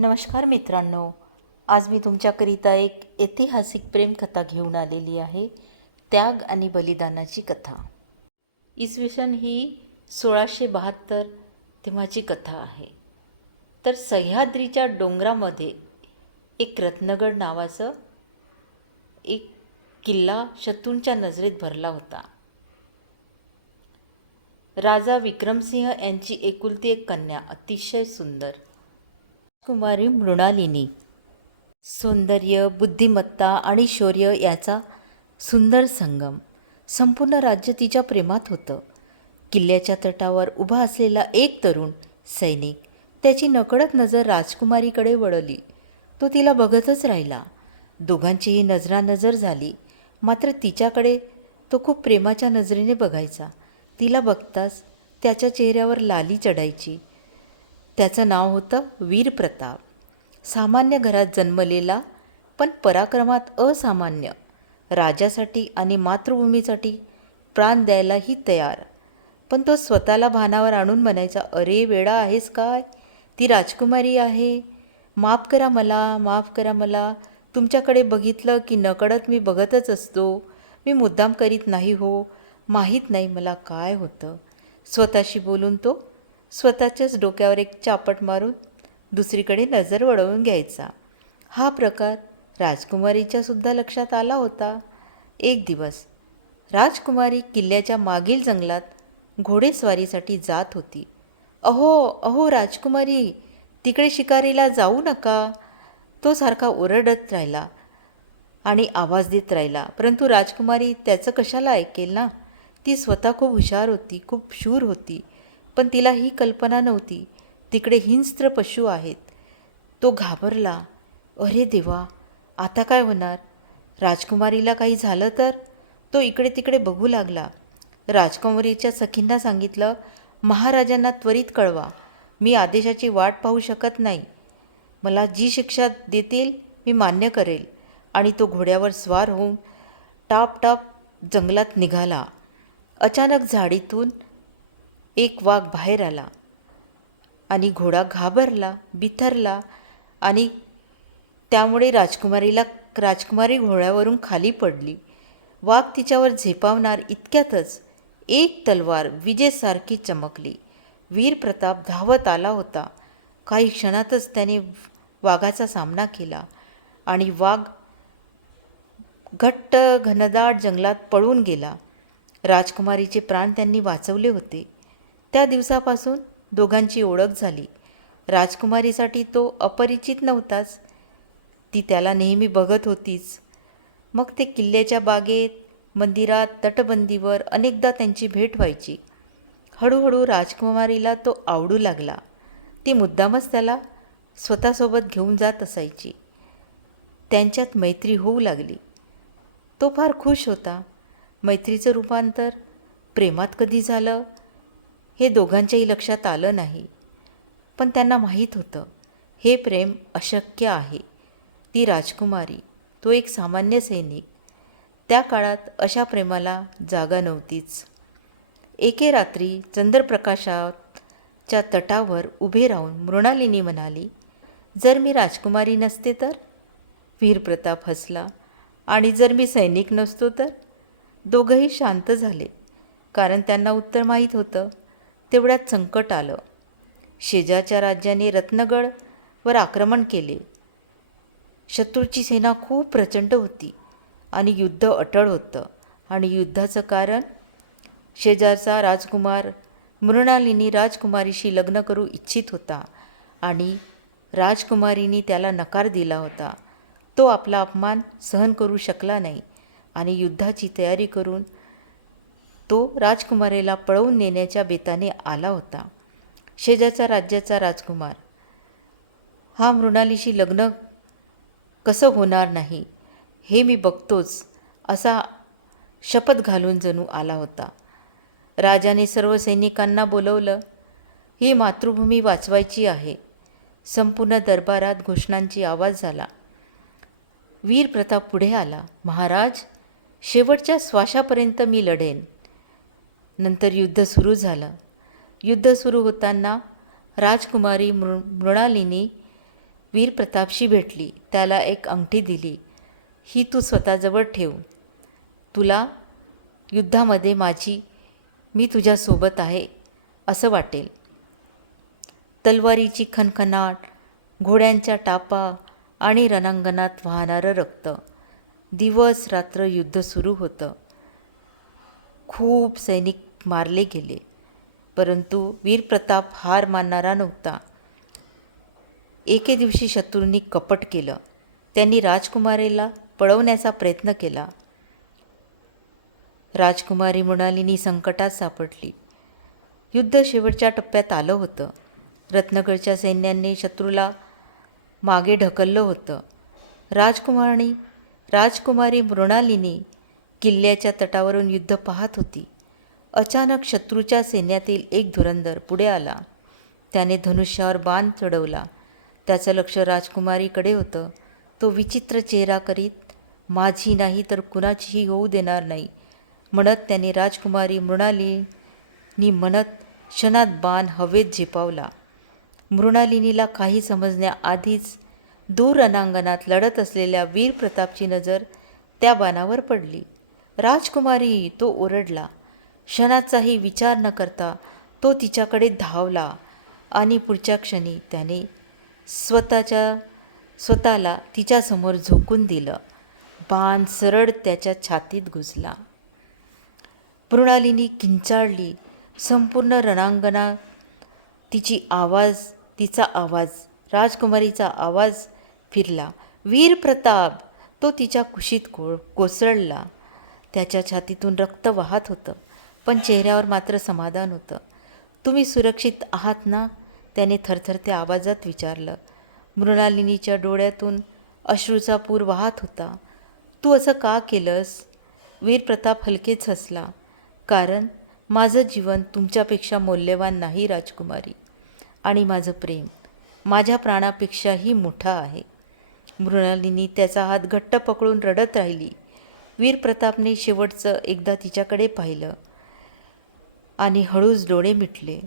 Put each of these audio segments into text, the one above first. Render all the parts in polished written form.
नमस्कार मित्रांनो, आज मी तुमच्याकरिता एक ऐतिहासिक प्रेमकथा घेऊन आलेली आहे. त्याग आणि बलिदानाची कथा. इसवी सन ही 1672 तेव्हाची कथा आहे. तर सह्याद्रीच्या डोंगरामध्ये एक रत्नगड नावाचं एक किल्ला शत्रूंच्या नजरेत भरला होता. राजा विक्रमसिंह यांची एकुलती एक कन्या, अतिशय सुंदर कुमारी मृणालिनी. सौंदर्य, बुद्धिमत्ता आणि शौर्य याचा सुंदर संगम. संपूर्ण राज्य तिच्या प्रेमात होतं. किल्ल्याच्या तटावर उभा असलेला एक तरुण सैनिक, त्याची नकळत नजर राजकुमारीकडे वळली. तो तिला बघतच राहिला. दोघांचीही नजरानजर झाली. मात्र तिच्याकडे तो खूप प्रेमाच्या नजरेने बघायचा. तिला बघताच त्याच्या चेहऱ्यावर लाली चढायची. त्याचं नाव होतं वीर प्रताप. सामान्य घरात जन्मलेला, पण पराक्रमात असामान्य. राजासाठी आणि मातृभूमीसाठी प्राण द्यायलाही तयार. पण तो स्वतःला भानावर आणून म्हणायचा, अरे वेडा आहेस काय? ती राजकुमारी आहे. माफ करा मला, माफ करा मला. तुमच्याकडे बघितलं की नकळत मी बघतच असतो. मी मुद्दाम करीत नाही हो. माहीत नाही मला काय होतं. स्वतःशी बोलून तो स्वतःच्याच डोक्यावर एक चापट मारून दुसरीकडे नजर वळवून घ्यायचा. हा प्रकार राजकुमारीच्या सुद्धा लक्षात आला होता. एक दिवस राजकुमारी किल्ल्याच्या मागील जंगलात घोडेस्वारीसाठी जात होती. अहो अहो राजकुमारी, तिकडे शिकारीला जाऊ नका. तो सारखा ओरडत राहिला आणि आवाज देत राहिला. परंतु राजकुमारी त्याचं कशाला ऐकेल ना. ती स्वतः खूप हुशार होती, खूप शूर होती. पण तिला ही कल्पना नव्हती तिकडे हिंस्त्र पशु आहेत. तो घाबरला. अरे देवा, आता काय होणार? राजकुमारीला काही झालं तर? तो इकडे तिकडे बघू लागला. राजकुमारीच्या सखींना सांगितलं, महाराजांना त्वरित कळवा. मी आदेशाची वाट पाहू शकत नाही. मला जी शिक्षा देतील मी मान्य करेल. आणि तो घोड्यावर स्वार होऊन टाप जंगलात निघाला. अचानक झाडीतून एक वाघ बाहेर आला आणि घोडा घाबरला, बिथरला आणि त्यामुळे राजकुमारी घोड्यावरून खाली पडली. वाघ तिच्यावर झेपावणार इतक्यातच एक तलवार विजेसारखी चमकली. वीर प्रताप धावत आला होता. काही क्षणातच त्याने वाघाचा सामना केला आणि वाघ घट्ट घनदाट जंगलात पळून गेला. राजकुमारीचे प्राण त्यांनी वाचवले होते. त्या दिवसापासून दोघांची ओळख झाली. राजकुमारीसाठी तो अपरिचित नव्हताच. ती त्याला नेहमी बघत होतीच. मग ते किल्ल्याच्या बागेत, मंदिरात, तटबंदीवर अनेकदा त्यांची भेट व्हायची. हळूहळू राजकुमारीला तो आवडू लागला. ती मुद्दामच त्याला स्वतःसोबत घेऊन जात असायची. त्यांच्यात मैत्री होऊ लागली. तो फार खुश होता. मैत्रीचं रूपांतर प्रेमात कधी झालं हे दोघांच्याही लक्षात आलं नाही. पण त्यांना माहीत होतं हे प्रेम अशक्य आहे. ती राजकुमारी, तो एक सामान्य सैनिक. त्या काळात अशा प्रेमाला जागा नव्हतीच. एके रात्री चंद्रप्रकाशाच्या तटावर उभे राहून मृणालिनी म्हणाली, जर मी राजकुमारी नसते तर? वीरप्रताप हसला. आणि जर मी सैनिक नसतो तर? दोघंही शांत झाले, कारण त्यांना उत्तर माहीत होतं. तेवढ्यात संकट आलं. शेजारच्या राज्याने रत्नगडवर आक्रमण केले. शत्रूची सेना खूप प्रचंड होती आणि युद्ध अटळ होतं. आणि युद्धाचं कारण, शेजारचा राजकुमार मृणालिनी राजकुमारीशी लग्न करू इच्छित होता आणि राजकुमारीने त्याला नकार दिला होता. तो आपला अपमान सहन करू शकला नाही आणि युद्धाची तयारी करून तो राजकुमारीला पळवून नेण्याच्या बेताने आला होता. शेजारच्या राज्याचा राजकुमार हा मृणालीशी लग्न कसं होणार नाही हे मी बघतोच असा शपथ घालून जणू आला होता. राजाने सर्व सैनिकांना बोलवलं. ही मातृभूमी वाचवायची आहे. संपूर्ण दरबारात घोषणांची आवाज झाला. वीर प्रताप पुढे आला. महाराज, शेवटच्या श्वासापर्यंत मी लढेन. नंतर युद्ध सुरू झालं. युद्ध सुरू होताना राजकुमारी मृणालिनी वीर प्रतापशी भेटली. त्याला एक अंगठी दिली. ही तू स्वतःजवळ ठेव. तुला युद्धामध्ये मी तुझ्यासोबत आहे असं वाटेल. तलवारीची खणखणाट, घोड्यांच्या टापा आणि रणांगणात वाहणारं रक्त. दिवस रात्र युद्ध सुरू होतं. खूप सैनिक मारले गेले, परंतु वीरप्रताप हार मानणारा नव्हता. एके दिवशी शत्रूंनी कपट केलं. त्यांनी राजकुमारीला पळवण्याचा प्रयत्न केला. राजकुमारी मृणालिनी संकटात सापडली. युद्ध शेवटच्या टप्प्यात आलं होतं. रत्नगडच्या सैन्याने शत्रूला मागे ढकललं होतं. राजकुमारी मृणालिनी किल्ल्याच्या तटावरून युद्ध पाहत होती. अचानक शत्रूच्या सैन्यातील एक धुरंधर पुढे आला. त्याने धनुष्यावर बाण चढवला. त्याचं लक्ष राजकुमारीकडे होतं. तो विचित्र चेहरा करीत, माझी नाही तर कुणाचीही होऊ देणार नाही म्हणत त्याने राजकुमारी मृणालिनी म्हणत क्षणात बाण हवेत झेपावला. मृणालिनीला काही समजण्याआधीच दूर रणांगणात लढत असलेल्या वीर प्रतापची नजर त्या बाणावर पडली. राजकुमारी, तो ओरडला. क्षणाचाही विचार न करता तो तिच्याकडे धावला आणि पुढच्या क्षणी त्याने स्वतःला तिच्यासमोर झोकून दिलं. बाण सरळ त्याच्या छातीत घुसला. मृणालिनी किंचाळली. संपूर्ण रणांगणात तिचा आवाज, राजकुमारीचा आवाज फिरला. वीर प्रताप! तो तिच्या कुशीत कोसळला. त्याच्या छातीतून रक्त वाहत होतं, पण चेहऱ्यावर मात्र समाधान होतं. तुम्ही सुरक्षित आहात ना? त्याने थरथरत्या आवाजात विचारलं. मृणालिनीच्या डोळ्यातून अश्रूचा पूर वाहत होता. तू असं का केलंस? वीर प्रताप हलकेच हसला. कारण माझं जीवन तुमच्यापेक्षा मौल्यवान नाही राजकुमारी, आणि माझं प्रेम माझ्या प्राणापेक्षाही मोठं आहे. मृणालिनी त्याचा हात घट्ट पकडून रडत राहिली. वीर प्रतापने शेवटचं एकदा तिच्याकडे पाहिलं आणि हळूच डोळे मिटले.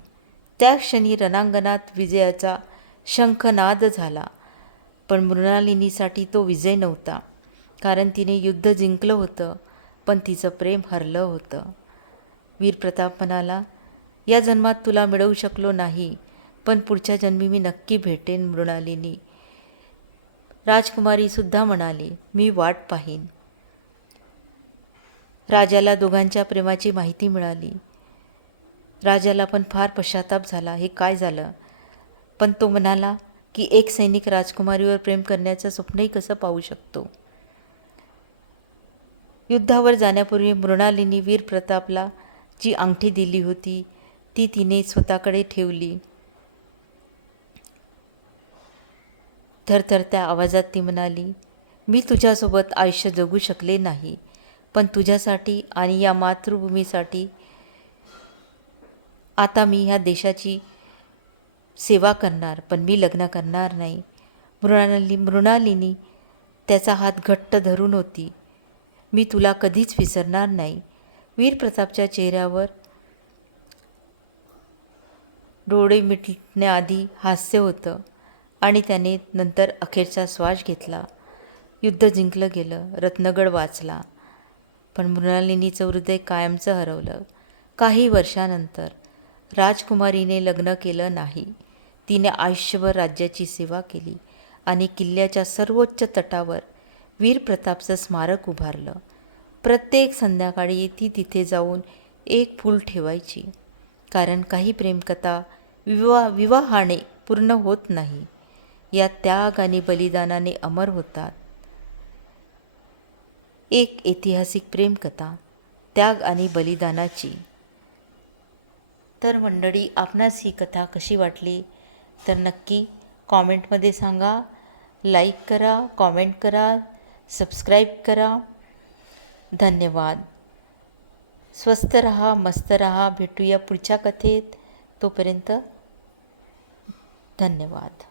त्या क्षणी रणांगणात विजयाचा शंखनाद झाला. पण मृणालिनीसाठी तो विजय नव्हता, कारण तिने युद्ध जिंकलं होतं, पण तिचं प्रेम हरलं होतं. वीर प्रताप म्हणाला, या जन्मात तुला मिळवू शकलो नाही, पण पुढच्या जन्मी मी नक्की भेटेन मृणालिनी. राजकुमारीसुद्धा म्हणाली, मी वाट पाहीन. राजाला दोघांच्या प्रेमाची माहिती मिळाली. राजाला पण फार पश्चाताप झाला. हे काय झालं? पण तो म्हणाला की एक सैनिक राजकुमारीवर प्रेम करण्याचं स्वप्नही कसं पाहू शकतो. युद्धावर जाण्यापूर्वी मृणालिनी वीर प्रतापला जी अंगठी दिली होती ती तिने स्वतःकडे ठेवली. थरथरत्या आवाजात ती म्हणाली, मी तुझ्यासोबत आयुष्य जगू शकले नाही, पण तुझ्यासाठी आणि या मातृभूमीसाठी आता मी ह्या देशाची सेवा करणार, पण मी लग्न करणार नाही. मृणालिनी त्याचा हात घट्ट धरून होती. मी तुला कधीच विसरणार नाही. वीर प्रतापच्या चेहऱ्यावर डोळे मिटण्याआधी हास्य होतं आणि त्याने नंतर अखेरचा श्वास घेतला. युद्ध जिंकलं गेलं, रत्नगड वाचला, पण मृणालिनीचं हृदय कायमचं हरवलं. काही वर्षानंतर राजकुमारीने लग्न केलं नाही. तिने आयुष्यभर राज्याची सेवा केली आणि किल्ल्याच्या सर्वोच्च तटावर वीर प्रतापचं स्मारक उभारलं. प्रत्येक संध्याकाळी ती तिथे जाऊन एक फूल ठेवायची, कारण काही प्रेमकथा विवाहाने पूर्ण होत नाही, या त्याग आणि बलिदानाने अमर होतात. एक ऐतिहासिक प्रेमकथा, त्याग आणि बलिदानाची. तर मंडळी, आपणास ही कथा कशी वाटली तर नक्की कॉमेंटमध्ये सांगा. लाईक करा, कॉमेंट करा, सबस्क्राईब करा. धन्यवाद. स्वस्त रहा, मस्त रहा. भेटूया पुढच्या कथेत. तोपर्यंत धन्यवाद.